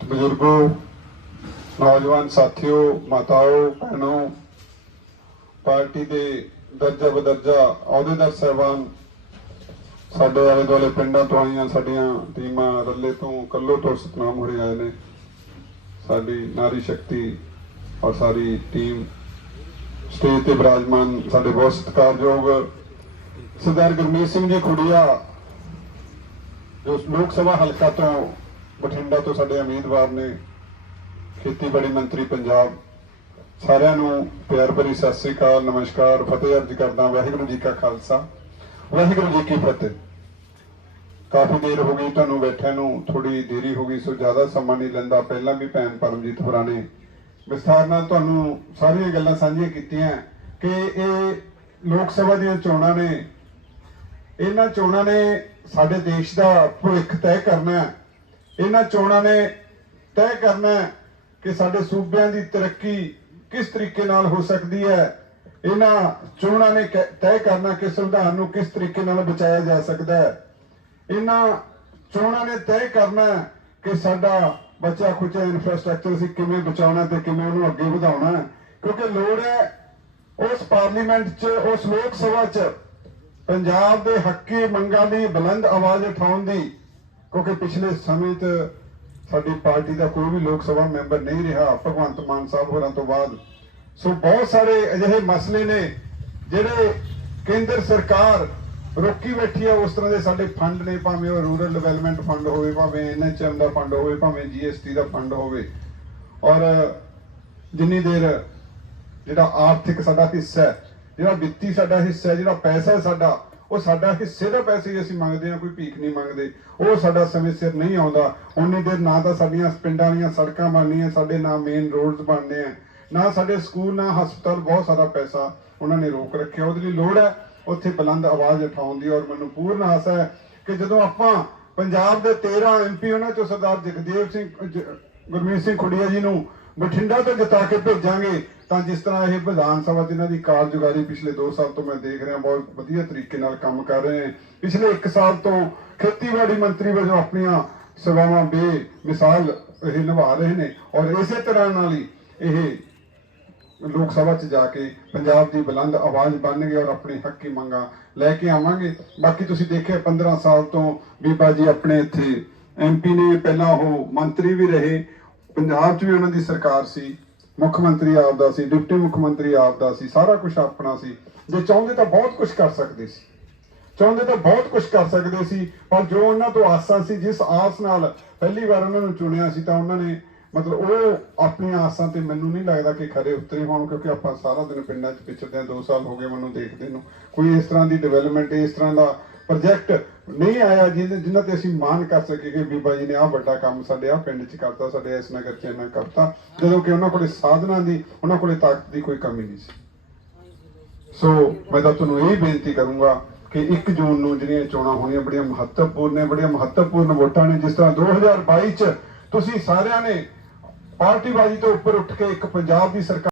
ਬਜ਼ੁਰਗੋ, ਨੌਜਵਾਨ ਸਾਥੀਓ, ਮਾਤਾਓ, ਭੈਣੋ, ਪਾਰਟੀ ਦੇ ਦਰਜਾ ਬਦਰਜਾ ਅਹੁਦੇਦਾਰ ਸਹਿਬਾਨ, ਸਾਡੇ ਆਲੇ ਦੁਆਲੇ ਪਿੰਡਾਂ ਤੋਂ ਆਈਆਂ ਸਾਡੀਆਂ ਟੀਮਾਂ ਰੱਲੇ ਤੋਂ ਕੱਲੋ ਤੋਂ ਸਤਨਾਮ ਹੋਰੇ ਆਏ ਨੇ। ਸਾਡੀ ਨਾਰੀ ਸ਼ਕਤੀ ਔਰ ਸਾਰੀ ਟੀਮ ਸਟੇਜ ਤੇ ਬਿਰਾਜਮਾਨ, ਸਾਡੇ ਬਹੁਤ ਸਤਿਕਾਰਯੋਗ ਸਰਦਾਰ ਗੁਰਮੀਤ ਸਿੰਘ ਜੀ ਖੁੜੀਆ, ਜੋ ਲੋਕ ਸਭਾ ਹਲਕਾ ਤੋਂ ਬਠਿੰਡਾ ਤੋਂ ਸਾਡੇ ਉਮੀਦਵਾਰ ਨੇ ਖੇਤੀਬਾੜੀ ਮੰਤਰੀ ਪੰਜਾਬ ਸਾਰਿਆਂ ਨੂੰ ਪਿਆਰ ਭਰੀ ਸਤਿ ਸ੍ਰੀ ਅਕਾਲ, ਨਮਸਕਾਰ, ਫਤਿਹ ਅਰਜ ਕਰਦਾ ਵਾਹਿਗੁਰੂ ਜੀ ਕਾ ਖਾਲਸਾ। ਵਾਹਿਗੁਰੂ ਜੀ ਕੀ ਫਤਿਹ। ਕਾਫੀ ਦੇਰ ਹੋ ਗਈ ਤੁਹਾਨੂੰ ਬੈਠਿਆਂ ਨੂੰ ਥੋੜੀ ਦੇਰੀ ਹੋ ਗਈ, ਸੋ ਜ਼ਿਆਦਾ ਸਮਾਂ ਨਹੀਂ ਲੈਂਦਾ। ਪਹਿਲਾਂ ਵੀ ਭੈਣ ਪਰਮਜੀਤ ਹੋਰਾਂ ਨੇ ਵਿਸਥਾਰ ਨਾਲ ਤੁਹਾਨੂੰ ਸਾਰੀਆਂ ਗੱਲਾਂ ਸਾਂਝੀਆਂ ਕੀਤੀਆਂ ਕਿ ਇਹ ਲੋਕ ਸਭਾ ਦੀਆਂ ਚੋਣਾਂ ਨੇ, ਇਹਨਾਂ ਚੋਣਾਂ ਨੇ ਸਾਡੇ ਦੇਸ਼ ਦਾ ਭਵਿੱਖ ਤੈਅ ਕਰਨਾ ਹੈ। ਇਹਨਾਂ ਚੋਣਾਂ ਨੇ ਤੈਅ ਕਰਨਾ ਕਿ ਸਾਡੇ ਸੂਬਿਆਂ ਦੀ ਤਰੱਕੀ ਕਿਸ ਤਰੀਕੇ ਨਾਲ ਹੋ ਸਕਦੀ ਹੈ। ਇਹਨਾਂ ਚੋਣਾਂ ਨੇ ਕ- ਤੈਅ ਕਰਨਾ ਕਿ ਸੰਵਿਧਾਨ ਨੂੰ ਕਿਸ ਤਰੀਕੇ ਨਾਲ ਬਚਾਇਆ ਜਾ ਸਕਦਾ ਹੈ। ਇਹਨਾਂ ਚੋਣਾਂ ਨੇ ਤੈਅ ਕਰਨਾ ਕਿ ਸਾਡਾ ਬੱਚਾ ਖੁਚਾ ਇਨਫਰਾਸਟ੍ਰਕਚਰ ਅਸੀਂ ਕਿਵੇਂ ਬਚਾਉਣਾ ਤੇ ਕਿਵੇਂ ਉਹਨੂੰ ਅੱਗੇ ਵਧਾਉਣਾ ਕਿਉਂਕਿ ਲੋੜ ਹੈ ਉਸ ਪਾਰਲੀਮੈਂਟ 'ਚ, ਉਸ ਲੋਕ ਸਭਾ 'ਚ ਪੰਜਾਬ ਦੇ ਹੱਕੀ ਮੰਗਾਂ ਦੀ ਬੁਲੰਦ ਆਵਾਜ਼ ਉਠਾਉਣ ਦੀ। ਕਿਉਂਕਿ ਪਿਛਲੇ ਸਮੇਂ 'ਚ ਸਾਡੀ ਪਾਰਟੀ ਦਾ ਕੋਈ ਵੀ ਲੋਕ ਸਭਾ ਮੈਂਬਰ ਨਹੀਂ ਰਿਹਾ ਭਗਵੰਤ ਮਾਨ ਸਾਹਿਬ ਹੋਰਾਂ ਤੋਂ ਬਾਅਦ। ਸੋ ਬਹੁਤ ਸਾਰੇ ਅਜਿਹੇ ਮਸਲੇ ਨੇ ਜਿਹੜੇ ਕੇਂਦਰ ਸਰਕਾਰ ਰੋਕੀ ਬੈਠੀ ਹੈ ਉਸ ਤਰ੍ਹਾਂ ਦੇ ਸਾਡੇ ਫੰਡ ਨੇ, ਭਾਵੇਂ ਉਹ ਰੂਰਲ ਡਿਵੈਲਪਮੈਂਟ ਫੰਡ ਹੋਵੇ, ਭਾਵੇਂ ਐਨਐਚਐਮ ਦਾ ਫੰਡ ਹੋਵੇ, ਭਾਵੇਂ ਜੀਐਸਟੀ ਦਾ ਫੰਡ ਹੋਵੇ। ਔਰ ਜਿੰਨੀ ਦੇਰ ਜਿਹੜਾ ਆਰਥਿਕ ਸਾਡਾ ਹਿੱਸਾ ਜਿਹੜਾ ਵਿੱਤੀ ਸਾਡਾ ਹਿੱਸਾ ਜਿਹੜਾ ਪੈਸਾ ਸਾਡਾ ਉਹ ਸਾਡਾ ਹਿੱਸੇ ਦਾ ਪੈਸੇ ਅਸੀਂ ਮੰਗਦੇ ਹਾਂ, ਕੋਈ ਭੀਖ ਨਹੀਂ ਮੰਗਦੇ, ਉਹ ਸਾਡਾ ਸਮੇਂ ਸਿਰ ਨਹੀਂ ਆਉਂਦਾ। ਉਨੀ ਦੇਰ ਨਾ ਤਾਂ ਸਾਡੀਆਂ ਪਿੰਡਾਂ ਦੀਆਂ ਸੜਕਾਂ ਬਣਨੀਆਂ, ਸਾਡੇ ਨਾ ਮੇਨ ਰੋਡਸ ਬਣਨੇ ਆ, ਨਾ ਸਾਡੇ ਸਕੂਲ ਨਾ ਹਸਪਤਾਲ, ਬਹੁਤ ਸਾਰਾ ਪੈਸਾ ਉਹਨਾਂ ਨੇ ਰੋਕ ਰੱਖਿਆ। ਉਹਦੇ ਲਈ ਲੋੜ ਹੈ, ਉੱਥੇ ਬੁਲੰਦ ਆਵਾਜ਼ ਉਠਾਉਣ ਦੀ ਔਰ ਮੈਨੂੰ ਪੂਰਨ ਆਸ ਹੈ ਕਿ ਜਦੋਂ ਆਪਾਂ ਪੰਜਾਬ ਦੇ 13 ਐਮਪੀ ਉਹਨਾਂ ਚੋਂ ਸਰਦਾਰ ਜਗਦੇਵ ਸਿੰਘ ਗੁਰਮੀਤ ਸਿੰਘ ਖੁੱਡੀਆ ਜੀ ਨੂੰ ਬਠਿੰਡਾ ਤੋਂ ਜਿਤਾ ਕੇ ਭੇਜਾਂਗੇ, ਤਾਂ ਜਿਸ ਤਰ੍ਹਾਂ ਇਹ ਵਿਧਾਨ ਸਭਾ ਚ ਇਹਨਾਂ ਦੀ ਕਾਰਜਕਾਰੀ ਪਿਛਲੇ 2 ਸਾਲ ਤੋਂ ਮੈਂ ਦੇਖ ਰਿਹਾ, ਬਹੁਤ ਵਧੀਆ ਤਰੀਕੇ ਨਾਲ ਕੰਮ ਕਰ ਰਹੇ ਨੇ। ਪਿਛਲੇ 1 ਸਾਲ ਤੋਂ ਖੇਤੀਬਾੜੀ ਮੰਤਰੀ ਵਜੋਂ ਆਪਣੀਆਂ ਸੇਵਾਵਾਂ ਬੇਮਿਸਾਲ ਇਹ ਨਿਭਾ ਰਹੇ ਨੇ ਔਰ ਇਸੇ ਤਰ੍ਹਾਂ ਨਾਲ ਹੀ ਇਹ ਲੋਕ ਸਭਾ 'ਚ ਜਾ ਕੇ ਪੰਜਾਬ ਦੀ ਬੁਲੰਦ ਆਵਾਜ਼ ਬਣਨਗੇ ਔਰ ਆਪਣੀ ਹੱਕੀ ਮੰਗਾਂ ਲੈ ਕੇ ਆਵਾਂਗੇ। ਬਾਕੀ ਤੁਸੀਂ ਦੇਖਿਆ 15 ਸਾਲ ਤੋਂ ਬੀਬਾ ਜੀ ਆਪਣੇ ਇੱਥੇ ਐਮਪੀ ਨੇ, ਪਹਿਲਾਂ ਉਹ ਮੰਤਰੀ ਵੀ ਰਹੇ ਪੰਜਾਬ 'ਚ ਵੀ ਉਹਨਾਂ ਦੀ ਸਰਕਾਰ ਸੀ, ਮੁੱਖ ਮੰਤਰੀ ਆਪਦਾ ਸੀ, ਡਿਪਟੀ ਮੁੱਖ ਮੰਤਰੀ ਆਪਦਾ ਸੀ, ਸਾਰਾ ਕੁਝ ਆਪਣਾ ਸੀ। ਜੇ ਚਾਹੁੰਦੇ ਤਾਂ ਬਹੁਤ ਕੁਝ ਕਰ ਸਕਦੇ ਸੀ। ਚਾਹੁੰਦੇ ਤਾਂ ਬਹੁਤ ਕੁਝ ਕਰ ਸਕਦੇ ਸੀ, ਪਰ ਜੋ ਉਹਨਾਂ ਤੋਂ ਆਸਾਂ ਸੀ, ਜਿਸ ਆਸ ਨਾਲ ਪਹਿਲੀ ਵਾਰ ਉਹਨਾਂ ਨੂੰ ਚੁਣਿਆ ਸੀ, ਤਾਂ ਉਹਨਾਂ ਨੇ ਮਤਲਬ ਉਹ ਆਪਣੀਆਂ ਆਸਾਂ ਤੇ ਮੈਨੂੰ ਨਹੀਂ ਲੱਗਦਾ ਕਿ ਖਰੇ ਉਤਰੇ ਹੋਣ, ਕਿਉਂਕਿ ਆਪਾਂ ਸਾਰਾ ਦਿਨ ਪਿੰਡਾਂ 'ਚ ਪਿਛੜਦੇ ਆ 2 ਸਾਲ ਹੋ ਗਏ ਮੈਨੂੰ ਦੇਖਦੇ ਨੂੰ। ਕੋਈ ਇਸ ਤਰ੍ਹਾਂ ਦੀ ਡਿਵੈਲਪਮੈਂਟ ਇਸ ਤਰ੍ਹਾਂ ਦਾ ਪ੍ਰੋਜੈਕਟ ਨਹੀਂ ਆਇਆ ਜਿਨ੍ਹਾਂ ਤੇ ਅਸੀਂ ਮਾਣ ਕਰ ਸਕੀਏ ਕਿ ਬੀਬਾ ਜੀ ਨੇ ਆਹ ਵੱਡਾ ਕੰਮ ਸਾਡੇ ਆ ਪਿੰਡ 'ਚ ਕਰਤਾ, ਸਾਡੇ ਇਸ ਨਗਰ 'ਚ ਇਹਨਾਂ ਕਰਤਾ, ਜਦੋਂ ਕਿ ਉਹਨਾਂ ਕੋਲੇ ਸਾਧਨਾਂ ਦੀ ਉਹਨਾਂ ਕੋਲੇ ਤਾਕਤ ਦੀ ਕੋਈ ਕਮੀ ਨਹੀਂ ਸੀ। ਸੋ ਮੈਂ ਤਾਂ ਤੁਹਾਨੂੰ ਇਹ ਬੇਨਤੀ ਕਰੂੰਗਾ ਕਿ 1 ਜੂਨ ਨੂੰ ਜਿਹੜੀਆਂ ਚੋਣਾਂ ਹੋਣੀਆਂ ਬੜੀਆਂ ਮਹੱਤਵਪੂਰਨ ਨੇ, ਬੜੀਆਂ ਮਹੱਤਵਪੂਰਨ ਵੋਟਾਂ ਨੇ, ਜਿਸ ਤਰ੍ਹਾਂ 2022 ਚ ਤੁਸੀਂ ਸਾਰਿਆਂ ਨੇ ਪਾਰਟੀਬਾਜ਼ੀ ਤੋਂ ਉੱਪਰ ਉੱਠ ਕੇ ਇੱਕ ਪੰਜਾਬ ਦੀ ਸਰਕਾਰ